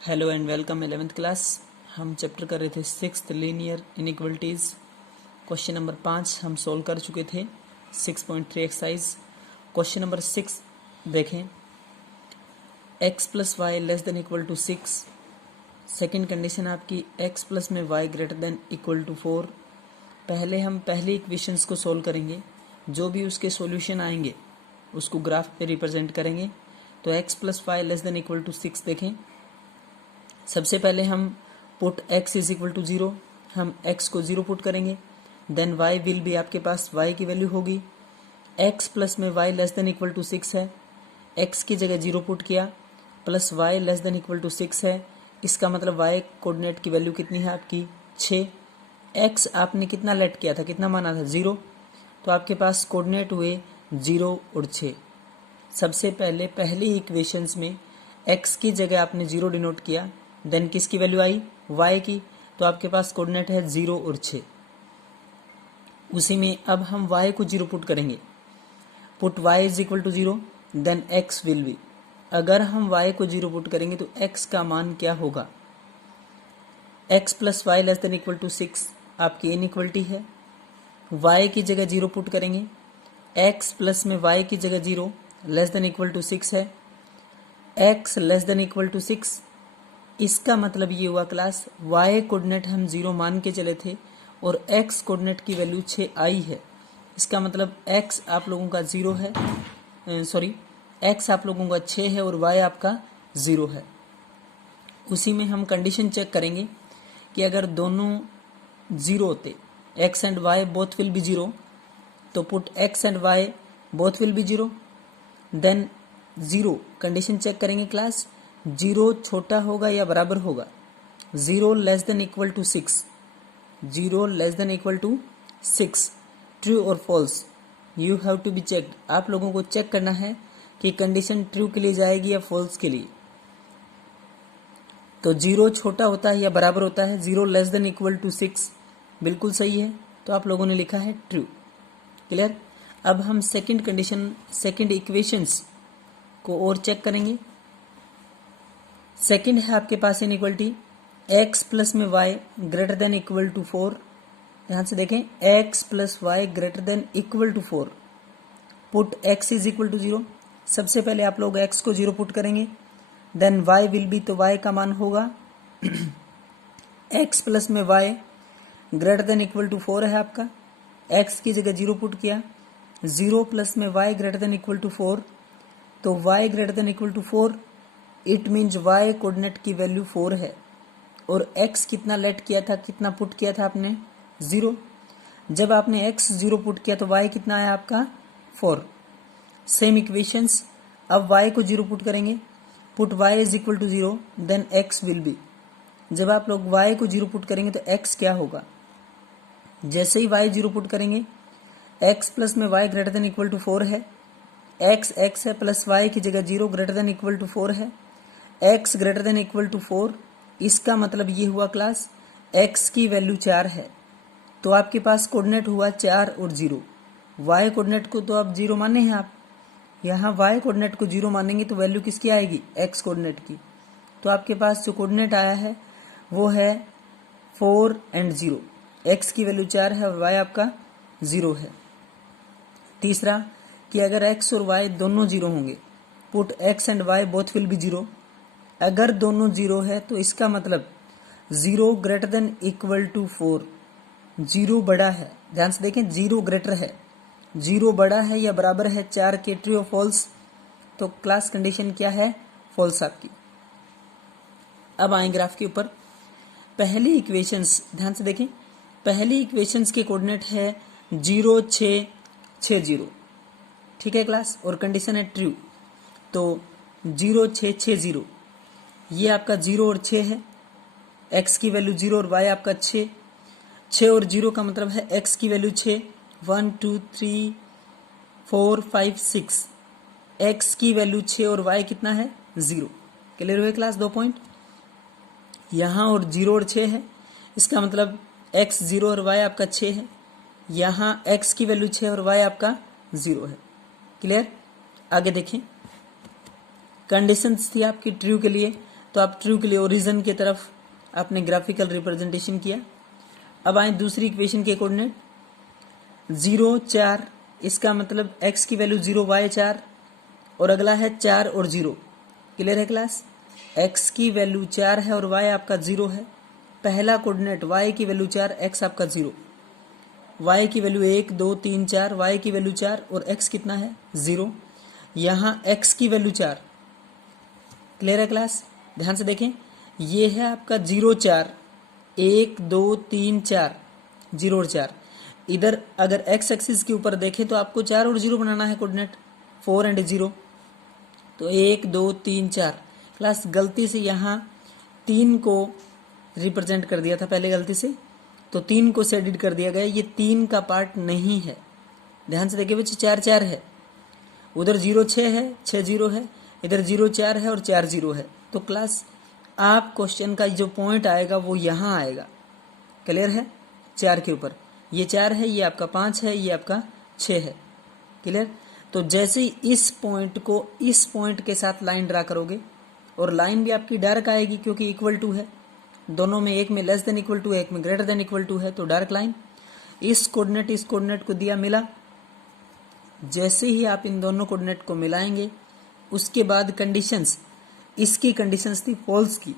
Hello and welcome 11th class. हम chapter कर रहे थे 6th linear inequalities. Question number 5 हम सोल्व कर चुके थे 6.3 एक्सरसाइज। क्वेश्चन नंबर 6 देखें, x plus y less than equal to 6। Second condition आपकी x प्लस में y greater than equal to 4। पहले हम पहले इक्वेशंस को सोल्व करेंगे, जो भी उसके सॉल्यूशन आएंगे उसको ग्राफ पे रिप्रेजेंट करेंगे। तो x plus y less than equal to 6 देखें। सबसे पहले हम put x is equal to 0, हम x को 0 पुट करेंगे। देन y विल भी आपके पास y की वैल्यू होगी। x प्लस में y less than equal to 6 है, x की जगह 0 पुट किया, plus y less than equal to 6 है। इसका मतलब y कोऑर्डिनेट की वैल्यू कितनी है आपकी 6। x आपने कितना लेट किया था, कितना माना था 0, तो आपके पास कोऑर्डिनेट हुए 0 और 6। सबसे पहले पहली इक्वेशंस में x की जगह आपने 0 डिनोट किया, देन किसकी वैल्यू आई y की, तो आपके पास कोऑर्डिनेट है 0 और 6। उसी में अब हम y को 0 पुट करेंगे, put y is equal to 0, then x will be. अगर हम y को 0 पुट करेंगे तो x का मान क्या होगा, x plus y less than equal to 6 आपकी इनइक्वलिटी है। y की जगह 0 पुट करेंगे, x प्लस में y की जगह 0 लेस देन इक्वल टू 6 है, x less than equal to 6। इसका मतलब ये हुआ क्लास y कोऑर्डिनेट हम 0 मान के चले थे और x कोऑर्डिनेट की वैल्यू 6 आई है। इसका मतलब x आप लोगों का 0 है, x आप लोगों का 6 है और y आपका 0 है। उसी में हम कंडीशन चेक करेंगे कि अगर दोनों 0 होते, x and y both will be 0, तो put x and y both will be 0। Then 0 condition check करेंगे क्लास, 0 छोटा होगा या बराबर होगा 0 less than equal to 6, 0 less than equal to 6, true और false you have to be checked. आप लोगों को चेक करना है कि कंडीशन ट्रू के लिए जाएगी या फॉल्स के लिए। तो 0 छोटा होता है या बराबर होता है 0 लेस देन इक्वल टू 6, बिल्कुल सही है, तो आप लोगों ने लिखा है ट्रू। क्लियर। अब हम सेकंड कंडीशन, सेकंड इक्वेशंस को और चेक करेंगे। सेकंड है आपके पास इनइक्वलिटी x प्लस में y greater than equal to 4। ध्यान से देखें, x plus y greater than equal to 4, put x is equal to 0। सबसे पहले आप लोग x को 0 पुट करेंगे, देन y विल बी, तो y का मान होगा x प्लस में y greater than equal to 4 है आपका, x की जगह 0 पुट किया, 0 प्लस में y greater than equal to 4, तो y greater than equal to 4, it means y coordinate की वैल्यू 4 है और x कितना लेट किया था, कितना पुट किया था आपने 0। जब आपने x 0 पुट किया तो y कितना आया आपका 4। सेम इक्वेशंस, अब y को 0 पुट करेंगे, put y is equal to 0, then x will be. जब आप लोग y को 0 पुट करेंगे तो x क्या होगा, जैसे ही y 0 पुट करेंगे, x प्लस में y greater than equal to 4 है, x x है, प्लस y की जगह 0 ग्रेटर देन इक्वल टू 4 है, x greater than equal to 4। इसका मतलब ये हुआ क्लास x की वैल्यू 4 है, तो आपके पास कोऑर्डिनेट हुआ 4 और 0। y कोऑर्डिनेट को तो आप 0 माने हैं, आप यहाँ y कोऑर्डिनेट को 0 मानेंगे तो वैल्यू किसकी आएगी, x कोऑर्डिनेट की। तो आपके पास जो कोऑर्डिनेट आया है वो है 4 एंड 0, x की वैल्यू 4 है और y आपका 0 है। तीसरा कि अगर x और y दोनों 0 होंगे, put x and y both will be 0। अगर दोनों 0 है तो इसका मतलब 0 ग्रेटर देन इक्वल टू 4, 0 बड़ा है। ध्यान से देखें, 0 ग्रेटर है, 0 बड़ा है या बराबर है 4 के, ट्रू और फॉल्स। तो क्लास कंडीशन क्या है, फॉल्स आपकी। अब आए ग्राफ के ऊपर, पहली इक्वेशंस ध्यान से देखें, पहली इक्वेशंस के कोऑर्डिनेट है 0 6 6 0, ठीक है क्लास, और कंडीशन है ट्रू। तो 0 6 6 0, ये आपका 0 और 6 है, x की वैल्यू 0 और y आपका 6, 6 और 0 का मतलब है x की वैल्यू 6, 1 2 3 4 5 6, x की वैल्यू 6 और y कितना है 0। क्लियर हुए क्लास, 2 पॉइंट यहाँ, और 0 और 6 है, इसका मतलब x 0 और y आपका 6 है, यहाँ x की वैल्यू 6 और y आपका 0 है। क्लियर। आगे देखें, कंडीशंस थी आपकी ट्रू के लिए, तो आप ट्रू के लिए ओरिजिन की तरफ आपने ग्राफिकल रिप्रेजेंटेशन किया। अब आए दूसरी इक्वेशन के कोऑर्डिनेट 0 4, इसका मतलब x की वैल्यू 0 y 4 और अगला है 4 और 0। क्लियर है क्लास? x की वैल्यू 4 है और y आपका 0 है। पहला कोऑर्डिनेट y की वैल्यू 4, x आपका 0, y की वैल्यू 1 2 3 4, y की वैल्यू 4 और x कितना है 0। यहाँ x की वैल्यू 4। क्लियर है क्लास? ध्यान से देखें, ये है आपका 0 4 1 2 3 4, 0 और 4। इधर अगर x एक्सिस के ऊपर देखें तो आपको 4 और 0 बनाना है कोऑर्डिनेट, 4 एंड 0, तो 1 2 3 4। क्लास गलती से यहाँ 3 को रिप्रेजेंट कर दिया था पहले गलती से, तो 3 को शेडिड कर दिया गया। ये 3 का पार्ट नहीं है। ध्यान से देखिए बच्चे, 4 4 है, उधर 0 6 है, 6 0 है, इधर 0 4 है और 4 0 है। तो क्लास आप क्वेश्चन का जो पॉइंट आएगा वो यहाँ आएगा। क्लियर है? 4 के ऊपर ये 4 है, ये आपका 5 है, ये आपका 6 है। क्लियर? तो जैसे ही इस पॉइंट को इस पॉइंट के साथ लाइन ड्रा करोगे, और लाइन भी आपकी डार्क आएगी क्योंकि इक्वल टू है दोनों में, एक में लेस देन इक्वल टू है, एक में ग्रेटर देन इक्वल टू है, तो डार्क लाइन। इस कोऑर्डिनेट को दिया मिला। जैसे ही आप इन दोनों कोऑर्डिनेट को मिलाएंगे उसके बाद कंडीशंस, इसकी कंडीशंस थी फॉल्स की।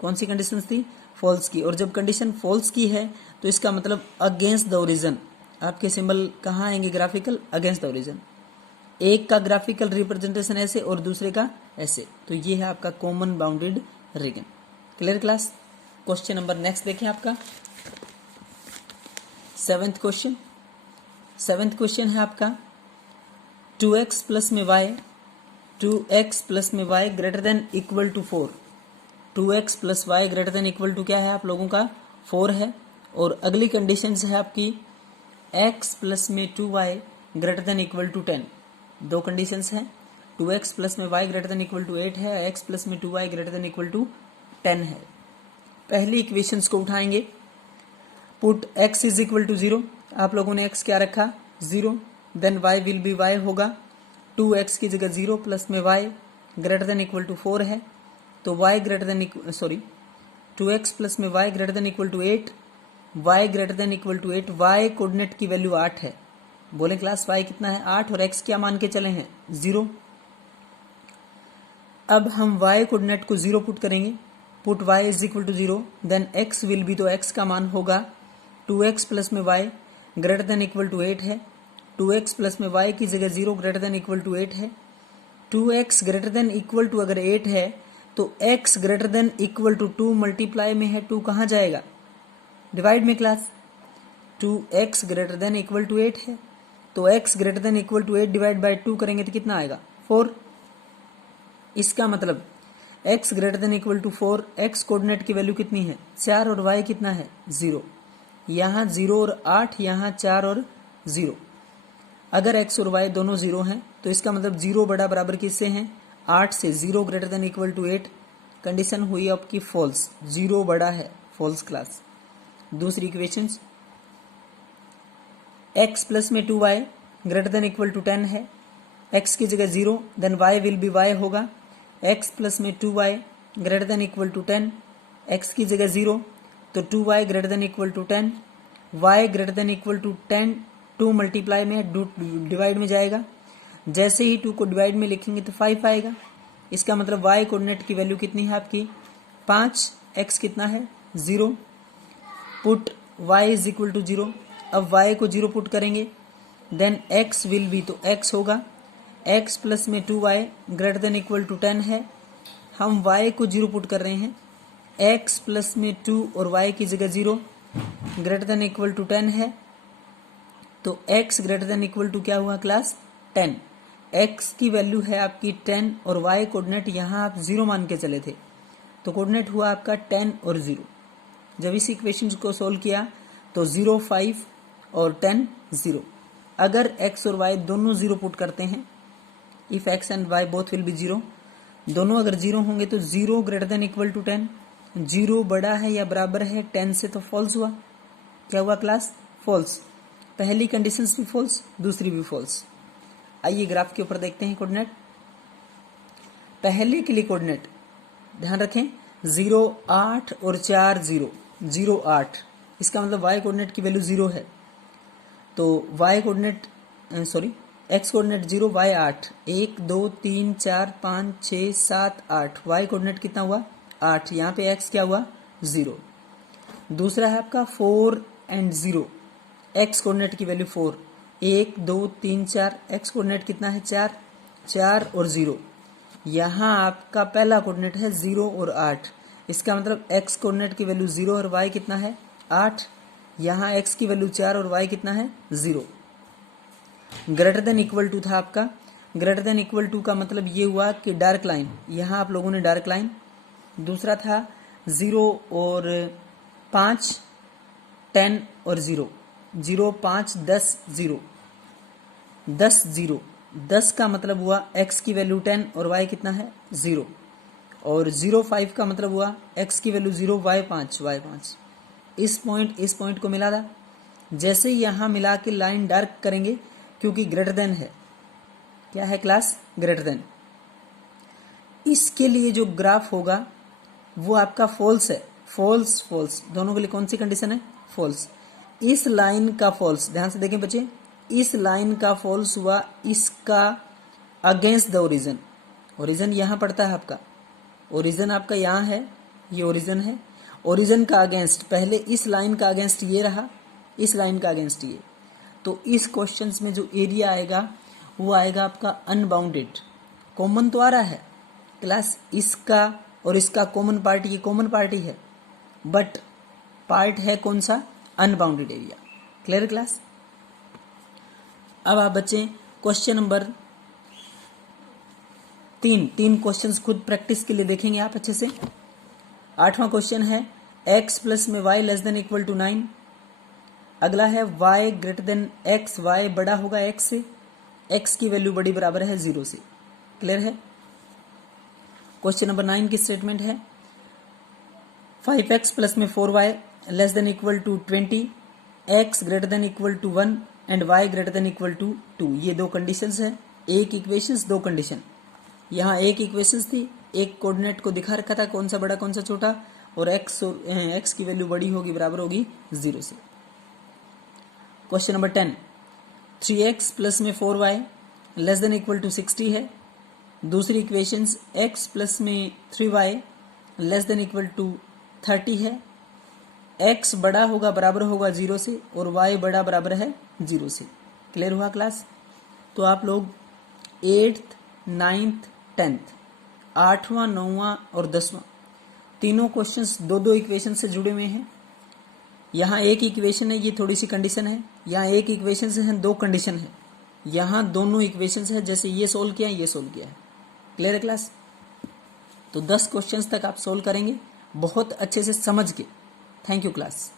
कौन सी कंडीशंस थी? फॉल्स की। और जब कंडीशन फॉल्स की है तो इसका मतलब अगेंस्ट द ओरिजिन। आपके सिंबल कहाँ आएंगे ग्राफिकल? Against the origin. एक का ग्राफिकल रिप्रेजेंटेशन ऐसे और दूसरे का ऐसे, तो ये है आपका common bounded reason. Clear class? Question number next देखें आपका 7th क्वेश्चन। 7th क्वेश्चन है आपका 2x प्लस में y, 2x प्लस में y greater than equal to 4। 2x plus y greater than equal to क्या है आप लोगों का? 4 है। और अगली कंडीशन है आपकी x प्लस में 2y greater than equal to 10। दो कंडीशंस हैं, 2x प्लस में y greater than equal to 8 है, x प्लस में 2y greater than equal to 10 है। पहली इक्वेशंस को उठाएंगे, put x is equal to 0। आप लोगों ने x क्या रखा? 0। Then y will be y होगा 2x की जगह 0 प्लस में y greater than equal to 4 है, तो y greater than 2x plus में y greater than equal to 8, y greater than equal to 8, y coordinate की वैल्यू 8 है। बोले क्लास y कितना है? 8, और x क्या मान के चले हैं? 0। अब हम y कोऑर्डिनेट को 0 पुट करेंगे, put y is equal to 0, then x will be, तो x का मान होगा 2x प्लस में y greater than equal to 8 है, 2x प्लस में y की जगह 0 ग्रेटर देन इक्वल टू 8 है। 2x greater than equal to अगर 8 है तो x greater than equal to 2 multiply में है, 2 कहाँ जाएगा? डिवाइड में class. 2x greater than equal to 8 है, तो x greater than equal to 8 divide by 2 करेंगे तो कितना आएगा? 4। इसका मतलब x greater than equal to 4, x coordinate की वैल्यू कितनी है? 4, और y कितना है? 0। यहाँ 0 और 8, यहाँ 4 और 0। अगर x और y दोनों 0 हैं तो इसका मतलब 0 बड़ा बराबर किससे हैं? 8 से। 0 greater than equal to 8, condition हुई आपकी फॉल्स, 0 बड़ा है, फॉल्स क्लास। दूसरी इक्वेशन x प्लस में 2y greater than equal to 10 है, x की जगह 0, then y will be y होगा x प्लस में 2y greater than equal to 10, x की जगह 0, तो 2y greater than equal to 10, y greater than equal to 10, 2 multiply में डिवाइड में जाएगा। जैसे ही 2 को डिवाइड में लिखेंगे तो 5 आएगा। इसका मतलब y कोऑर्डिनेट की वैल्यू कितनी है आपकी? 5, x कितना है? 0। Put y is equal to 0। अब y को 0 पुट करेंगे, देन x विल बी, तो x होगा x प्लस में 2y greater than equal to 10 है। हम y को 0 पुट कर रहे हैं, x प्लस में 2 और y की जगह 0 ग्रेटर देन इक्वल टू 10 है, तो x greater than equal to क्या हुआ क्लास? 10। x की वैल्यू है आपकी 10 और y कोऑर्डिनेट यहाँ आप 0 मान के चले थे, तो कोऑर्डिनेट हुआ आपका 10 और 0। जब इस इक्वेशन को सोल्व किया तो 0 5 और 10 0। अगर x और y दोनों 0 पुट करते हैं, if x and y both will be 0, दोनों अगर 0 होंगे तो 0 ग्रेटर देन इक्वल टू 10, 0 बड़ा है या बराबर है 10 से, तो फॉल्स हुआ। क्या हुआ क्लास? फॉल्स। पहली कंडीशन भी फॉल्स, दूसरी भी फॉल्स। आइए ग्राफ के ऊपर देखते हैं कोऑर्डिनेट। पहले के लिए कोऑर्डिनेट ध्यान रखें 0 8 और 4 0 0 8, इसका मतलब y कोऑर्डिनेट की वैल्यू 0 है, तो y coordinate x coordinate 0 y 8 1 2 3 4 5 6 7 8, y coordinate कितना हुआ 8, यहाँ पे x क्या हुआ 0। दूसरा है आपका 4 एंड 0, x कोऑर्डिनेट की वैल्यू 4 1 2 3 4, x कोऑर्डिनेट कितना है 4 4 और 0, यहाँ आपका पहला कोऑर्डिनेट है 0 और 8, इसका मतलब x कोऑर्डिनेट की वैल्यू 0 और y कितना है 8, यहाँ x की वैल्यू 4 और y कितना है 0। ग्रेटर देन इक्वल टू था आपका, ग्रेटर देन इक्वल टू का मतलब ये हुआ कि डार्क लाइन, यहाँ आप लोगों ने डार्क लाइन। दूसरा था 0 और 5 10 और 0 0 5 10 0 10 0, 10 का मतलब हुआ x की वैल्यू 10 और y कितना है 0, और 0 5 का मतलब हुआ x की वैल्यू 0 y 5। इस पॉइंट को मिला था, जैसे ही यहाँ मिला के लाइन डार्क करेंगे क्योंकि ग्रेटर देन है, क्या है क्लास ग्रेटर देन, इसके लिए जो ग्राफ होगा वो आपका फॉल्स है, फॉल्स दोनों के लिए कौन सी कंडीशन है फॉल्स। इस लाइन का फॉल्स, ध्यान से देखें बच्चे, इस लाइन का फॉल्स हुआ इसका अगेंस्ट द ओरिजिन, ओरिजिन यहाँ पड़ता है आपका, ओरिजिन आपका यहाँ है, ये ओरिजिन है, ओरिजिन का अगेंस्ट, पहले इस लाइन का अगेंस्ट ये रहा, इस लाइन का अगेंस्ट ये, तो इस क्वेश्चंस में जो एरिया आएगा वो आएगा आपका अनबाउंडेड। कॉमन तो आ रहा है क्लास, इसका और इसका कॉमन पार्ट, ये कॉमन पार्ट ही है, बट पार्ट है कौन सा अनबाउंडेड एरिया। Clear class. अब आप बच्चे क्वेश्चन नंबर 3 क्वेश्चंस खुद प्रैक्टिस के लिए देखेंगे आप अच्छे से। 8वां क्वेश्चन है x प्लस में y less than equal to 9। अगला है y greater than x, y बड़ा होगा x से, x की वैल्यू बड़ी बराबर है 0 से। क्लियर है। क्वेश्चन नंबर 9 की स्टेटमेंट है 5x प्लस में 4y less than equal to 20, x greater than equal to 1 and y greater than equal to 2। ये दो कंडीशंस है, एक इक्वेशंस दो कंडीशन। यहाँ एक इक्वेशंस थी, एक कोऑर्डिनेट को दिखा रखा था कौन सा बड़ा कौन सा छोटा, और x की वैल्यू बड़ी होगी बराबर होगी 0 से। क्वेश्चन नंबर 10 3x प्लस में 4y less than equal to 60 है। दूसरी इक्वेशंस x प्लस में 3y less than equal to 30 है। x बड़ा होगा बराबर होगा 0 से और y बड़ा बराबर है 0 से। क्लियर हुआ क्लास। तो आप लोग 8th 9th 10th 8वां 9वां और 10वां तीनों क्वेश्चंस दो इक्वेशन से जुड़े हुए हैं। यहाँ एक इक्वेशन है, ये थोड़ी सी कंडीशन है, यहाँ एक इक्वेशन से है, दो कंडीशन है, यहाँ दोनों इक्वेशंस है, जैसे ये सोल्व किया है ये सोल्व किया है। क्लियर है क्लास। तो 10 क्वेश्चंस तक आप सोल्व करेंगे बहुत अच्छे से समझ के। Thank you class.